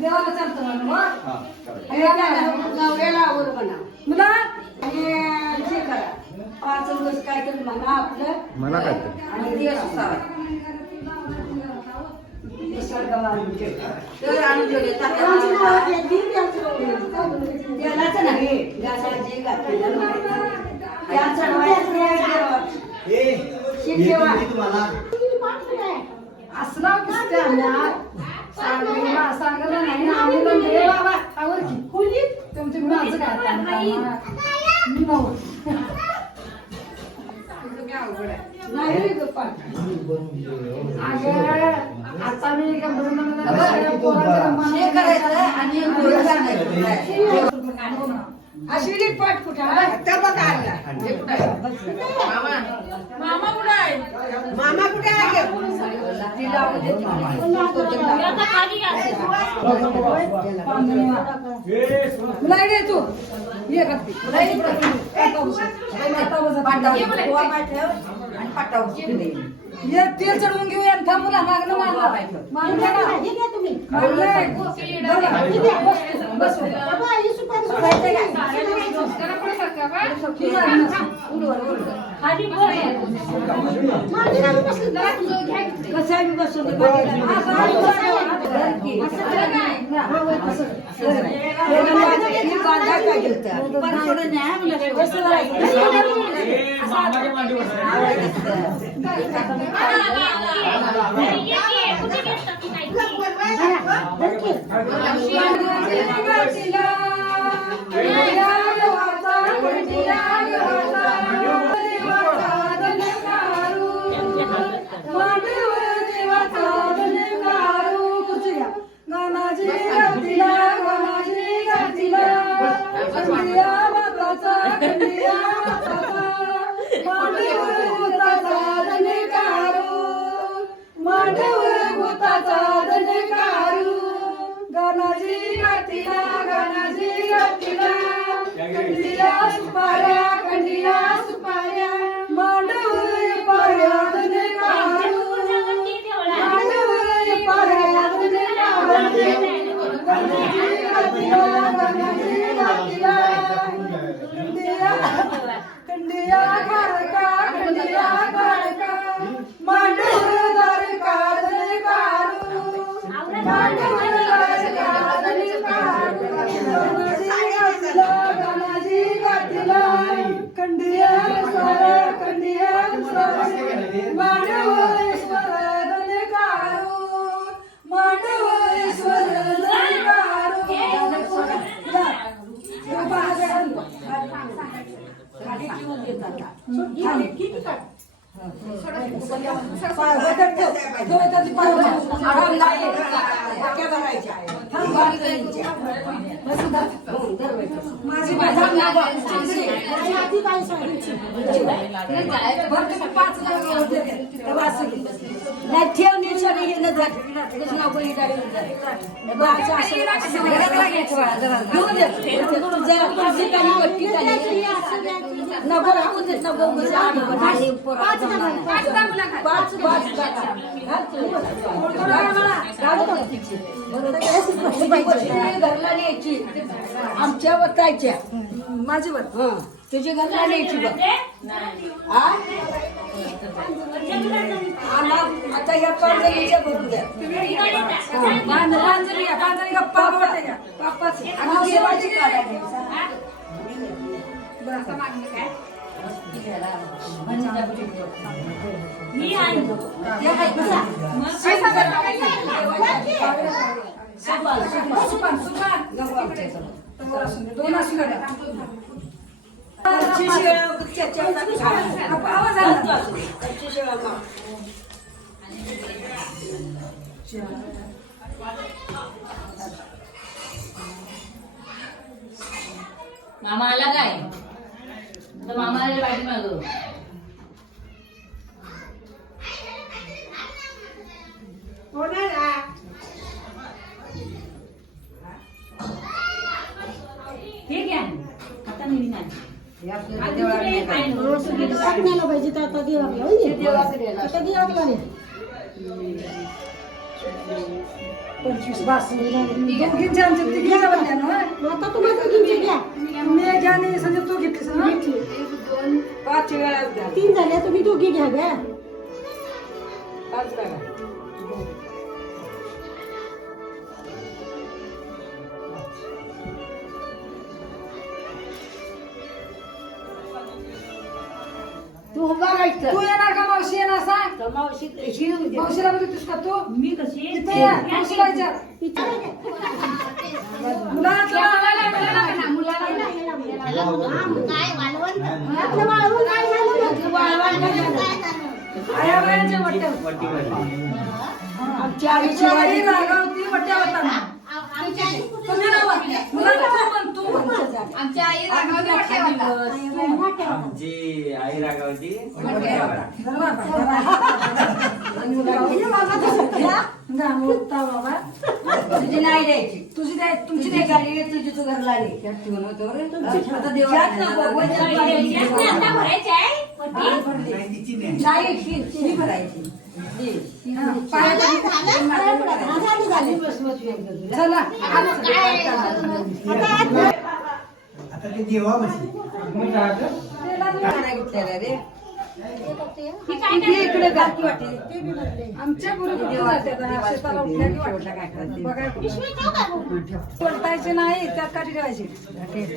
देवाला चालतं मुला आणि हे करा 5 दिवस काय तरी म्हणा आपलं मला काय आणि दिवस असला सांगलं नाही आम्ही बाबा आवर की कोणी तुमचे माझं काय मी भाऊ नाही रे गप्पा आता मी अश्विनी पाठ कुठे मामा कुठे आहे मामा कुठे आहे तू ये करते तेल चढवून घेऊया थांबला मागणं घरला न्यायची आमच्या वतायच्या माझ्यावर तुझ्या घरला न्यायची बघ आता या पांजरीच्या बघू द्या पांजरी गप्पा पापाच मामा आला काय तर मामा पाठी मागो ठीक आहे आता मी नाही पाहिजे तर आता देवाकडे 25 बास दोघींच्या आमच्या तिघींच्या बनल्या ना आता तुम्हाला तुमचे घ्या मी घ्या नाही संजय तू घेतलीस ना घेतली 5 वेळा द्या. 3 झाल्या तुम्ही दोघी घ्या घ्या 5 करा. तू उभा राहायचं तू येणार का मावशी येणार सांग तर मावशी ही येऊ द्या. मावशीला बघितलीस का तू मी कशी इथे या मावशीला विचार मुलाला आपलं वाळवून काय झालं? आया बायांच्या वाट्यावर आमची आईची आई वाडी रागावती वाट्या होता तू म्हण आमच्या आई रागावली वाटते आमची आई रागावती तुझी नाही द्यायची तुझी द्याय तुमची नाही गाडी तुझी तू घरला आली त्यात ठेवून होतो रे. आता देवाला नाही ती भरायची चला आता ते देवा बसली घेतलेला रे इकडे गाठी वाटली आमच्या बरोबर शेताला उठल्या की वाटलं बघायला पलटायचे नाही त्यात काठी ठेवायची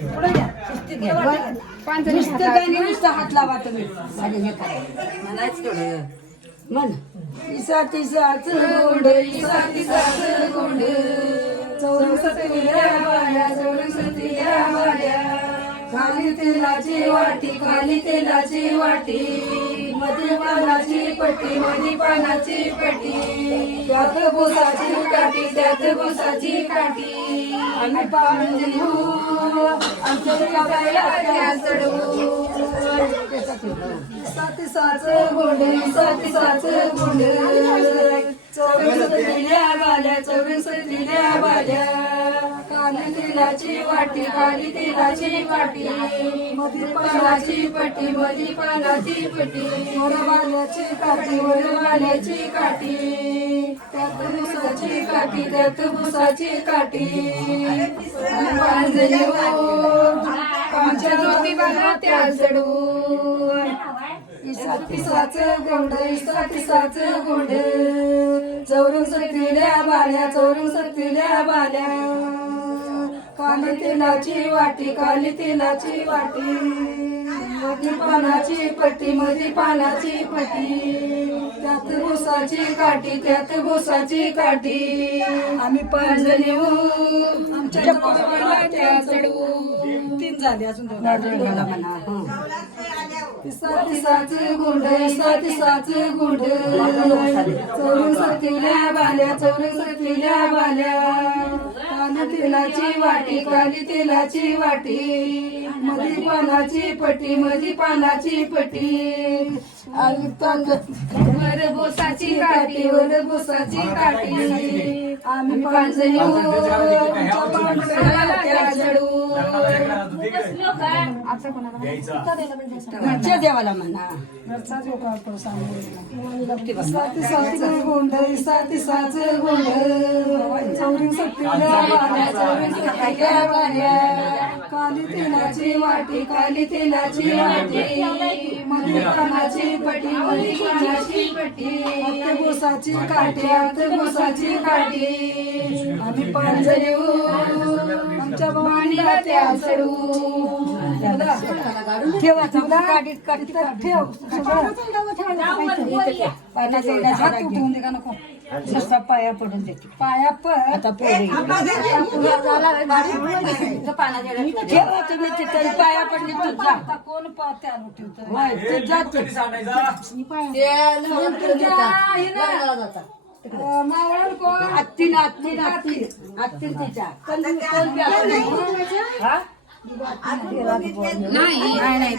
पुढे घ्या शिस्तीत घ्या नुसतं हात लावा तुम्ही म्हणायचं थोडं म्हण इसा तिसाच गोंड इसा तिसाच गोंड चौरसतिल्या बाया चौरसतिल्या बाया खाली तेलाची वाटी खाली तेलाची वाटी मध्ये पानाची पट्टी मध्ये पानाची पट्टी त्यात भुसाची काठी त्यात भुसाची काठी आम्ही पाणी घेऊ आमच्या बायला त्या चढवू साती साच गोंड साती साच गोंड चौरसतिल्या बाल्या चौरसतिल्या बाल्या खाली तेलाची वाटी खाली तेलाची वाटी मध्ये पानाची पट्टी मध्ये पानाची पट्टी वर बाल्याची काठी वर बाल्याची काठी त्यात भुसाची काठी त्यात भुसाची काठी आमच्या ज्योतिबाला त्या चढवून इसा तिसाच गोंड इसा तिसाच गोंड चौरंग सटलेल्या बाल्या चौरंग सटलेल्या बाल्या काली तेलाची वाटी काली तेलाची वाटी मध्ये पानाची पट्टी मध्ये पानाची पट्टी त्यात भुसाची काठी त्यात भुसाची काठी आम्ही पांजरी आमच्या ज्योतिबाला त्या चढवू 3 झाले अजून म्हणा तिसाच गुंड तिसाच गुंड चौरंग सटलेल्या बाल्या चौरंग सटलेल्या बाल्या काली तेलाची वाटी काली तेलाची वाटी मध्ये पानाची पट्टी मध्ये पानाची पट्टी वर बोसाची काठी वर बोसाची काठी आम्ही पांजरी त्या चढू घरच्या देवाला म्हणा घरचा जो करतो साती साच गोंड साती साच गोंड चौरंग सटलेल्या बाल्या चौरंग सटलेल्या बाल्या काली तेलाची वाटी काली तेलाची वाटी मध्ये पानाची पट्टी मध्ये पानाची पट्टी आत भुसाची काठी आत भुसाची काठी आम्ही पांजरी आमच्या भवानीला त्या चढू ठेवा काठीत काठीत ठेव हात उठवून दे का नको पाया पडून देते पाया पण आता पुढे ठेवा तुम्ही तिथे पाया पडले तुझा आता कोण पात्या ठेवतं ते जाते मावळ कोण आत्तीन आत्तीन आत्तीन आत्तीन तिच्या नाही नाही